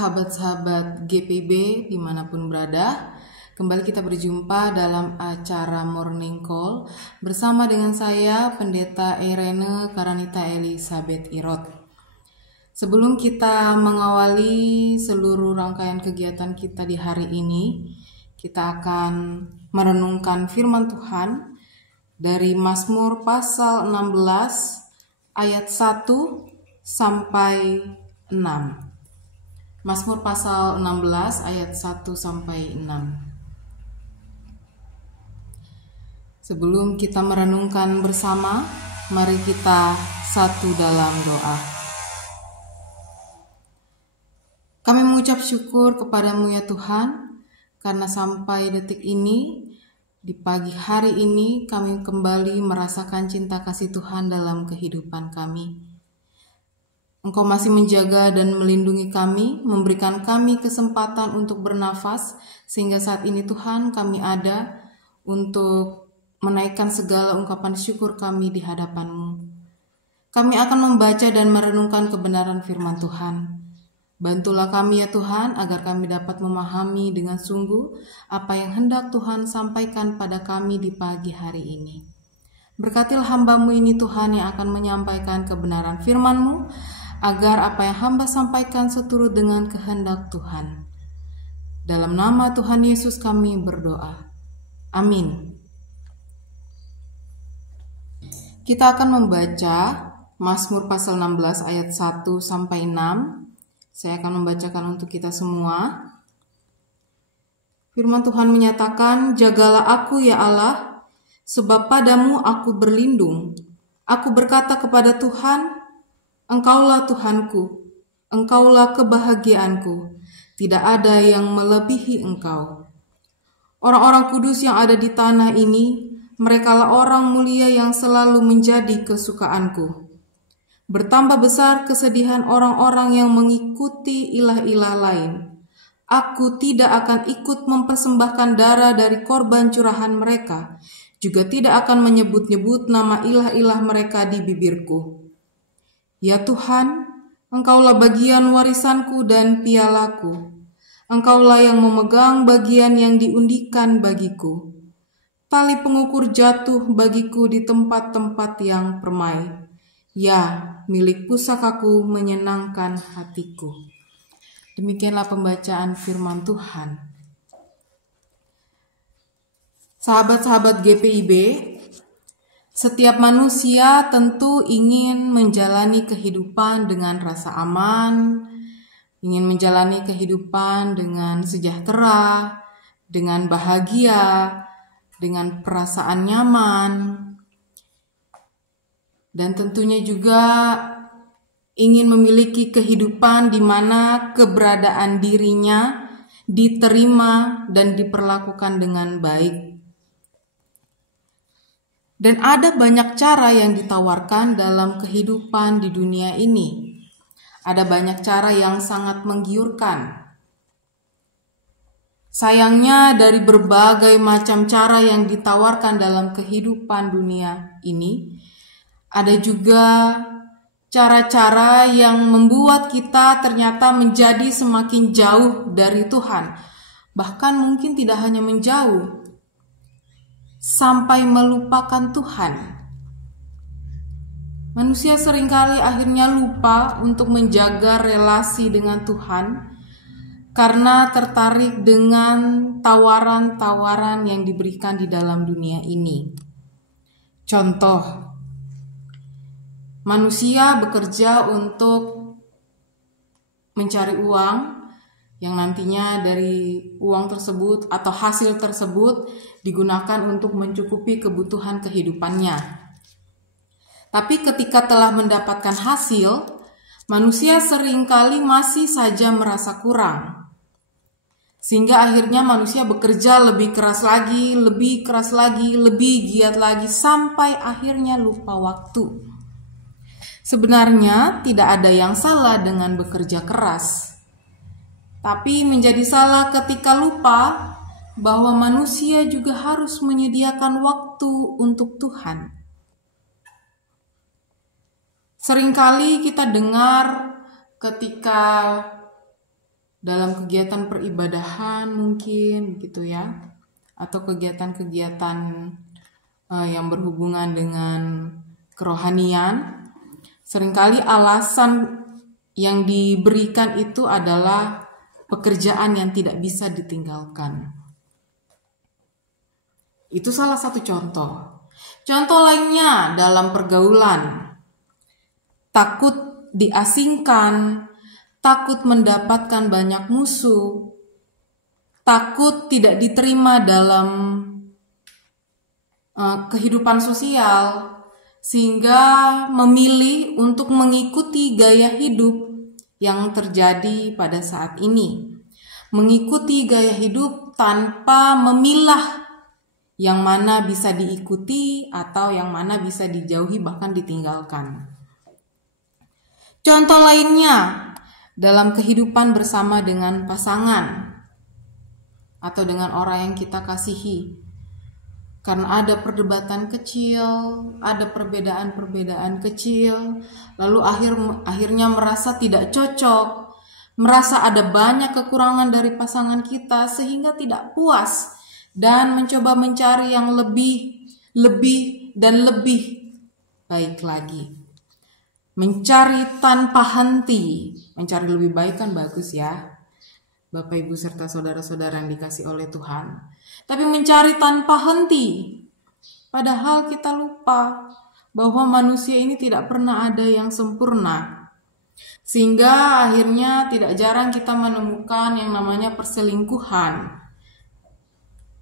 sahabat-sahabat GPB dimanapun berada. Kembali kita berjumpa dalam acara Morning Call bersama dengan saya Pendeta Irene Karanita Elizabeth Irot. Sebelum kita mengawali seluruh rangkaian kegiatan kita di hari ini, kita akan merenungkan firman Tuhan dari Mazmur pasal 16 ayat 1 sampai 6. Mazmur pasal 16 ayat 1 sampai 6. Sebelum kita merenungkan bersama, mari kita satu dalam doa. Kami mengucap syukur kepadamu ya Tuhan, karena sampai detik ini, di pagi hari ini kami kembali merasakan cinta kasih Tuhan dalam kehidupan kami. Engkau masih menjaga dan melindungi kami, memberikan kami kesempatan untuk bernafas, sehingga saat ini Tuhan kami ada untuk menaikkan segala ungkapan syukur kami di hadapan-Mu. Kami akan membaca dan merenungkan kebenaran firman Tuhan. Bantulah kami ya Tuhan, agar kami dapat memahami dengan sungguh apa yang hendak Tuhan sampaikan pada kami di pagi hari ini. Berkatilah hamba-Mu ini Tuhan yang akan menyampaikan kebenaran firman-Mu, agar apa yang hamba sampaikan seturut dengan kehendak Tuhan. Dalam nama Tuhan Yesus kami berdoa. Amin. Kita akan membaca Mazmur pasal 16 ayat 1 sampai 6. Saya akan membacakan untuk kita semua. Firman Tuhan menyatakan, "Jagalah aku ya Allah, sebab padamu aku berlindung. Aku berkata kepada Tuhan, Engkaulah Tuhanku, Engkaulah kebahagiaanku. Tidak ada yang melebihi Engkau. Orang-orang kudus yang ada di tanah ini, merekalah orang mulia yang selalu menjadi kesukaanku. Bertambah besar kesedihan orang-orang yang mengikuti ilah-ilah lain. Aku tidak akan ikut mempersembahkan darah dari korban curahan mereka, juga tidak akan menyebut-nyebut nama ilah-ilah mereka di bibirku. Ya Tuhan, Engkaulah bagian warisanku dan pialaku. Engkaulah yang memegang bagian yang diundikan bagiku. Tali pengukur jatuh bagiku di tempat-tempat yang permai. Ya, milik pusakaku menyenangkan hatiku." Demikianlah pembacaan firman Tuhan. Sahabat-sahabat GPIB, setiap manusia tentu ingin menjalani kehidupan dengan rasa aman, ingin menjalani kehidupan dengan sejahtera, dengan bahagia, dengan perasaan nyaman, dan tentunya juga ingin memiliki kehidupan di mana keberadaan dirinya diterima dan diperlakukan dengan baik. Dan ada banyak cara yang ditawarkan dalam kehidupan di dunia ini. Ada banyak cara yang sangat menggiurkan. Sayangnya dari berbagai macam cara yang ditawarkan dalam kehidupan dunia ini, ada juga cara-cara yang membuat kita ternyata menjadi semakin jauh dari Tuhan. Bahkan mungkin tidak hanya menjauh, sampai melupakan Tuhan. Manusia seringkali akhirnya lupa untuk menjaga relasi dengan Tuhan, karena tertarik dengan tawaran-tawaran yang diberikan di dalam dunia ini. Contoh, manusia bekerja untuk mencari uang yang nantinya dari uang tersebut atau hasil tersebut digunakan untuk mencukupi kebutuhan kehidupannya. Tapi ketika telah mendapatkan hasil, manusia seringkali masih saja merasa kurang. Sehingga akhirnya manusia bekerja lebih keras lagi, lebih giat lagi, sampai akhirnya lupa waktu. Sebenarnya tidak ada yang salah dengan bekerja keras. Tapi menjadi salah ketika lupa bahwa manusia juga harus menyediakan waktu untuk Tuhan. Seringkali kita dengar ketika dalam kegiatan peribadahan mungkin gitu ya, atau kegiatan-kegiatan yang berhubungan dengan kerohanian. Seringkali alasan yang diberikan itu adalah pekerjaan yang tidak bisa ditinggalkan. Itu salah satu contoh. Contoh lainnya dalam pergaulan. Takut diasingkan, takut mendapatkan banyak musuh, takut tidak diterima dalam kehidupan sosial, sehingga memilih untuk mengikuti gaya hidup yang terjadi pada saat ini. Mengikuti gaya hidup tanpa memilah yang mana bisa diikuti atau yang mana bisa dijauhi bahkan ditinggalkan. Contoh lainnya dalam kehidupan bersama dengan pasangan atau dengan orang yang kita kasihi. Karena ada perdebatan kecil, ada perbedaan-perbedaan kecil, lalu akhirnya merasa tidak cocok, merasa ada banyak kekurangan dari pasangan kita sehingga tidak puas dan mencoba mencari yang lebih dan lebih baik lagi. Mencari tanpa henti, mencari lebih baik kan bagus ya, Bapak Ibu serta saudara-saudara yang dikasih oleh Tuhan. Tapi mencari tanpa henti, padahal kita lupa bahwa manusia ini tidak pernah ada yang sempurna. Sehingga akhirnya tidak jarang kita menemukan yang namanya perselingkuhan.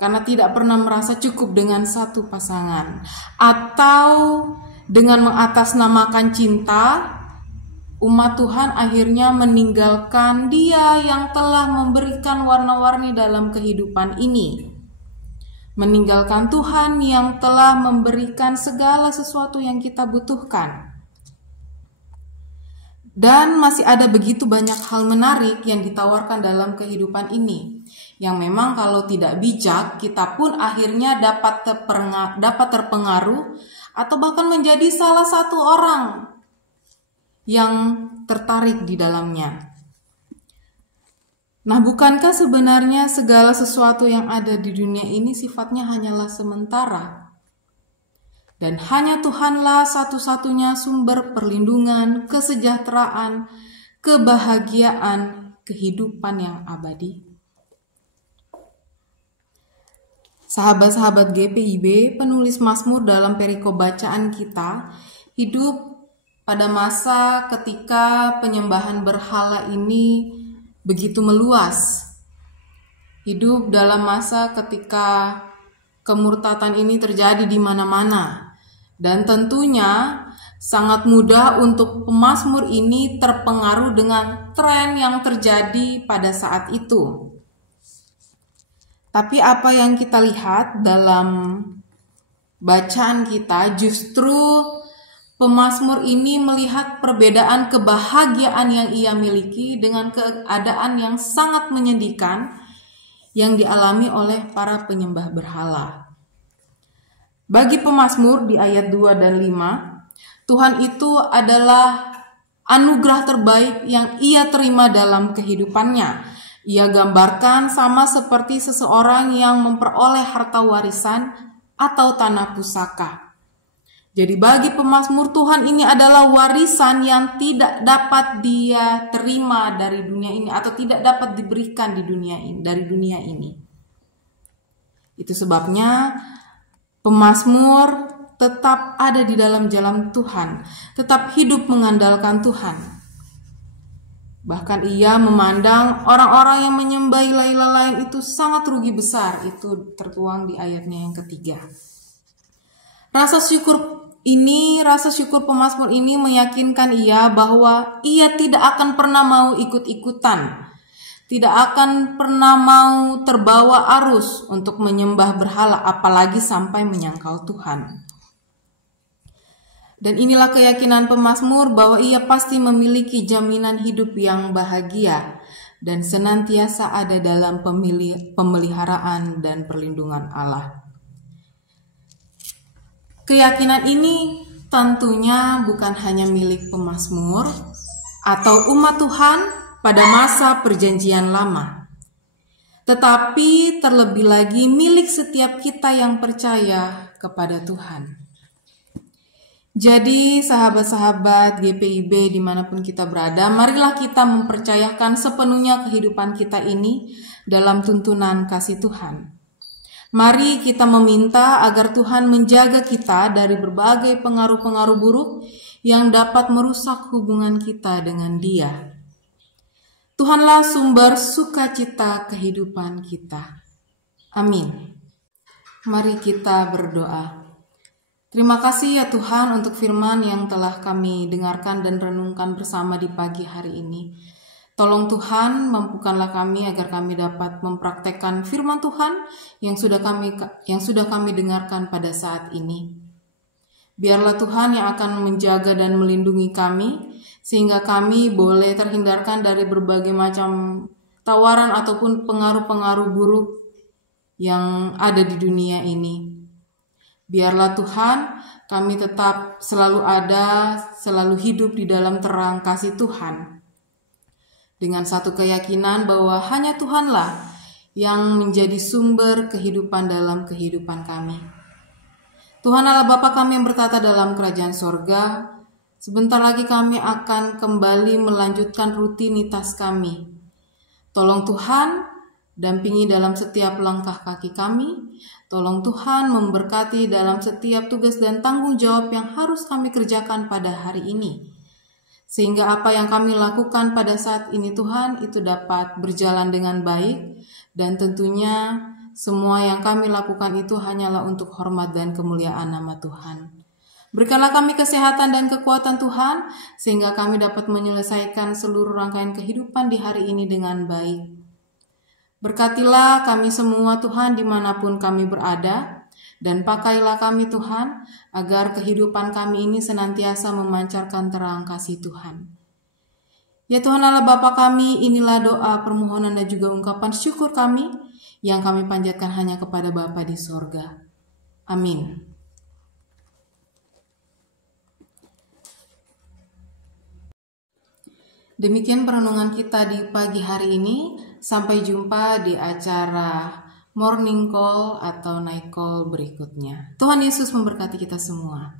Karena tidak pernah merasa cukup dengan satu pasangan. Atau dengan mengatasnamakan cinta, umat Tuhan akhirnya meninggalkan Dia yang telah memberikan warna-warni dalam kehidupan ini. Meninggalkan Tuhan yang telah memberikan segala sesuatu yang kita butuhkan. Dan masih ada begitu banyak hal menarik yang ditawarkan dalam kehidupan ini, yang memang kalau tidak bijak, kita pun akhirnya dapat terpengaruh atau bahkan menjadi salah satu orang yang tertarik di dalamnya. Nah, bukankah sebenarnya segala sesuatu yang ada di dunia ini sifatnya hanyalah sementara? Dan hanya Tuhanlah satu-satunya sumber perlindungan, kesejahteraan, kebahagiaan, kehidupan yang abadi. Sahabat-sahabat GPIB, penulis Mazmur dalam perikop bacaan kita hidup pada masa ketika penyembahan berhala ini begitu meluas. Hidup dalam masa ketika kemurtatan ini terjadi di mana-mana. Dan tentunya sangat mudah untuk pemazmur ini terpengaruh dengan tren yang terjadi pada saat itu. Tapi apa yang kita lihat dalam bacaan kita, justru pemazmur ini melihat perbedaan kebahagiaan yang ia miliki dengan keadaan yang sangat menyedihkan yang dialami oleh para penyembah berhala. Bagi pemazmur di ayat 2 dan 5, Tuhan itu adalah anugerah terbaik yang ia terima dalam kehidupannya. Ia gambarkan sama seperti seseorang yang memperoleh harta warisan atau tanah pusaka. Jadi bagi pemazmur, Tuhan ini adalah warisan yang tidak dapat dia terima dari dunia ini atau tidak dapat diberikan di dunia ini, dari dunia ini. Itu sebabnya pemazmur tetap ada di dalam jalan Tuhan, tetap hidup mengandalkan Tuhan. Bahkan ia memandang orang-orang yang menyembah ilah-ilah lain itu sangat rugi besar. Itu tertuang di ayatnya yang ketiga. Rasa syukur pemazmur ini meyakinkan ia bahwa ia tidak akan pernah mau ikut-ikutan, tidak akan pernah mau terbawa arus untuk menyembah berhala, apalagi sampai menyangkal Tuhan. Dan inilah keyakinan pemazmur bahwa ia pasti memiliki jaminan hidup yang bahagia dan senantiasa ada dalam pemeliharaan dan perlindungan Allah. Keyakinan ini tentunya bukan hanya milik pemazmur atau umat Tuhan, pada masa Perjanjian Lama, tetapi terlebih lagi milik setiap kita yang percaya kepada Tuhan. Jadi sahabat-sahabat GPIB dimanapun kita berada, marilah kita mempercayakan sepenuhnya kehidupan kita ini dalam tuntunan kasih Tuhan. Mari kita meminta agar Tuhan menjaga kita dari berbagai pengaruh-pengaruh buruk yang dapat merusak hubungan kita dengan Dia. Tuhanlah sumber sukacita kehidupan kita. Amin. Mari kita berdoa. Terima kasih ya Tuhan untuk firman yang telah kami dengarkan dan renungkan bersama di pagi hari ini. Tolong Tuhan, mampukanlah kami agar kami dapat mempraktekkan firman Tuhan yang sudah kami dengarkan pada saat ini. Biarlah Tuhan yang akan menjaga dan melindungi kami, sehingga kami boleh terhindarkan dari berbagai macam tawaran ataupun pengaruh-pengaruh buruk yang ada di dunia ini. Biarlah Tuhan, kami tetap selalu ada, selalu hidup di dalam terang kasih Tuhan. Dengan satu keyakinan bahwa hanya Tuhanlah yang menjadi sumber kehidupan dalam kehidupan kami. Tuhan Allah Bapa kami yang bertata dalam kerajaan sorga, sebentar lagi kami akan kembali melanjutkan rutinitas kami. Tolong Tuhan, dampingi dalam setiap langkah kaki kami. Tolong Tuhan memberkati dalam setiap tugas dan tanggung jawab yang harus kami kerjakan pada hari ini. Sehingga apa yang kami lakukan pada saat ini Tuhan itu dapat berjalan dengan baik. Dan tentunya semua yang kami lakukan itu hanyalah untuk hormat dan kemuliaan nama Tuhan. Berikanlah kami kesehatan dan kekuatan Tuhan, sehingga kami dapat menyelesaikan seluruh rangkaian kehidupan di hari ini dengan baik. Berkatilah kami semua Tuhan dimanapun kami berada, dan pakailah kami Tuhan, agar kehidupan kami ini senantiasa memancarkan terang kasih Tuhan. Ya Tuhan Allah Bapa kami, inilah doa, permohonan dan juga ungkapan syukur kami, yang kami panjatkan hanya kepada Bapa di sorga. Amin. Demikian perenungan kita di pagi hari ini. Sampai jumpa di acara Morning Call atau Night Call berikutnya. Tuhan Yesus memberkati kita semua.